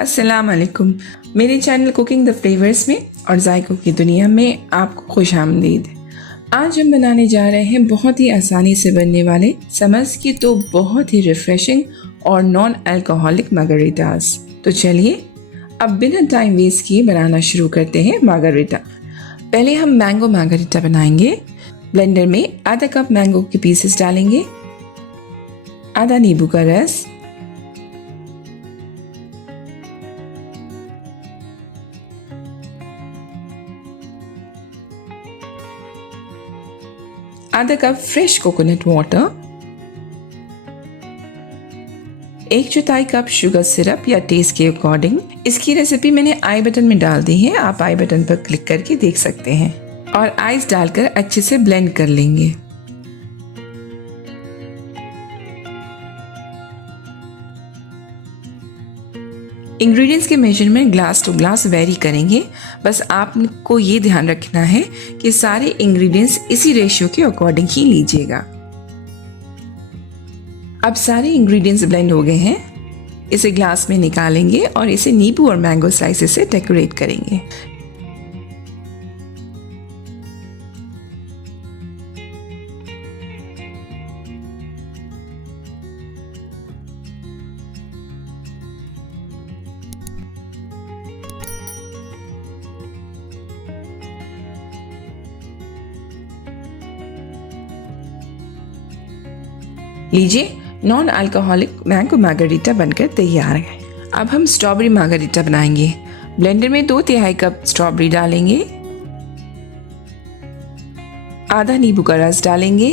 अस्सलाम वालेकुम। मेरे चैनल कुकिंग द फ्लेवर्स में और जायकों की दुनिया में आपको खुश आमदीद। आज हम बनाने जा रहे हैं बहुत ही आसानी से बनने वाले, समझ की तो बहुत ही रिफ्रेशिंग और नॉन अल्कोहलिक मार्गरीटास। तो चलिए अब बिना टाइम वेस्ट किए बनाना शुरू करते हैं मार्गरीटा। पहले हम मैंगो मार्गरीटा बनाएंगे। ब्लेंडर में आधा कप मैंगो के पीसेस डालेंगे, आधा नींबू का रस, आधा cup fresh coconut water, 1/4 cup sugar syrup या टेस्ट के अकॉर्डिंग। इसकी रेसिपी मैंने आई बटन में डाल दी है, आप आई बटन पर क्लिक करके देख सकते हैं। और आइस डालकर अच्छे से ब्लेंड कर लेंगे। इंग्रेडिएंट्स के measurement glass to glass vary करेंगे, बस आपको ये ध्यान रखना है कि सारे इंग्रेडिएंट्स इसी रेशियो के अकॉर्डिंग ही लीजिएगा। अब सारे इंग्रेडिएंट्स ब्लेंड हो गए हैं, इसे ग्लास में निकालेंगे और इसे नींबू और मैंगो स्लाइसेस से डेकोरेट करेंगे। लीजिए, नॉन अल्कोहलिक मैंगो मार्गरीटा बनकर तैयार है। अब हम स्ट्रॉबेरी मार्गरीटा बनाएंगे। ब्लेंडर में 2/3 कप स्ट्रॉबेरी डालेंगे, आधा नींबू का रस डालेंगे,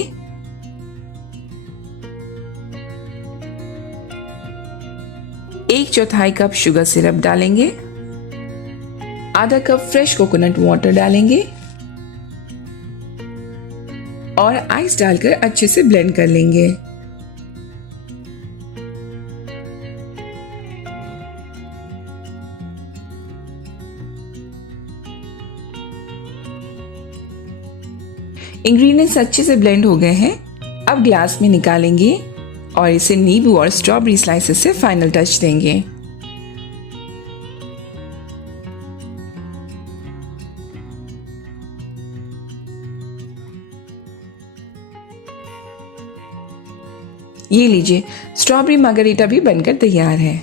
एक 1/4 कप शुगर सिरप डालेंगे, आधा कप फ्रेश कोकोनट वाटर डालेंगे और आइस डालकर अच्छे से ब्लेंड कर लेंगे। इंग्रेडिएंट्स अच्छे से ब्लेंड हो गए हैं। अब ग्लास में निकालेंगे और इसे नींबू और स्ट्रॉबेरी स्लाइसेस से फाइनल टच देंगे। ये लीजिए, स्ट्रॉबेरी मार्गरीटा भी बनकर तैयार है।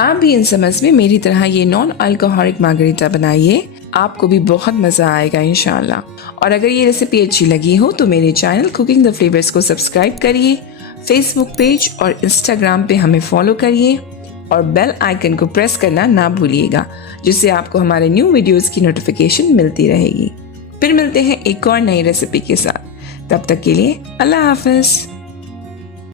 आप भी इन समझ में मेरी तरह ये नॉन अल्कोहलिक मार्गरीटा बनाइए, आपको भी बहुत मजा आएगा इंशाल्लाह। और अगर ये रेसिपी अच्छी लगी हो तो मेरे चैनल कुकिंग द फ्लेवर्स को सब्सक्राइब करिए, फेसबुक पेज और इंस्टाग्राम पे हमें फॉलो करिए और बेल आइकन को प्रेस करना ना भूलिएगा, जिससे आपको हमारे न्यू वीडियोस की नोटिफिकेशन मिलती रहेगी। फिर मिलते हैं एक और नई रेसिपी के साथ, तब तक के लिए अल्लाह हाफिज।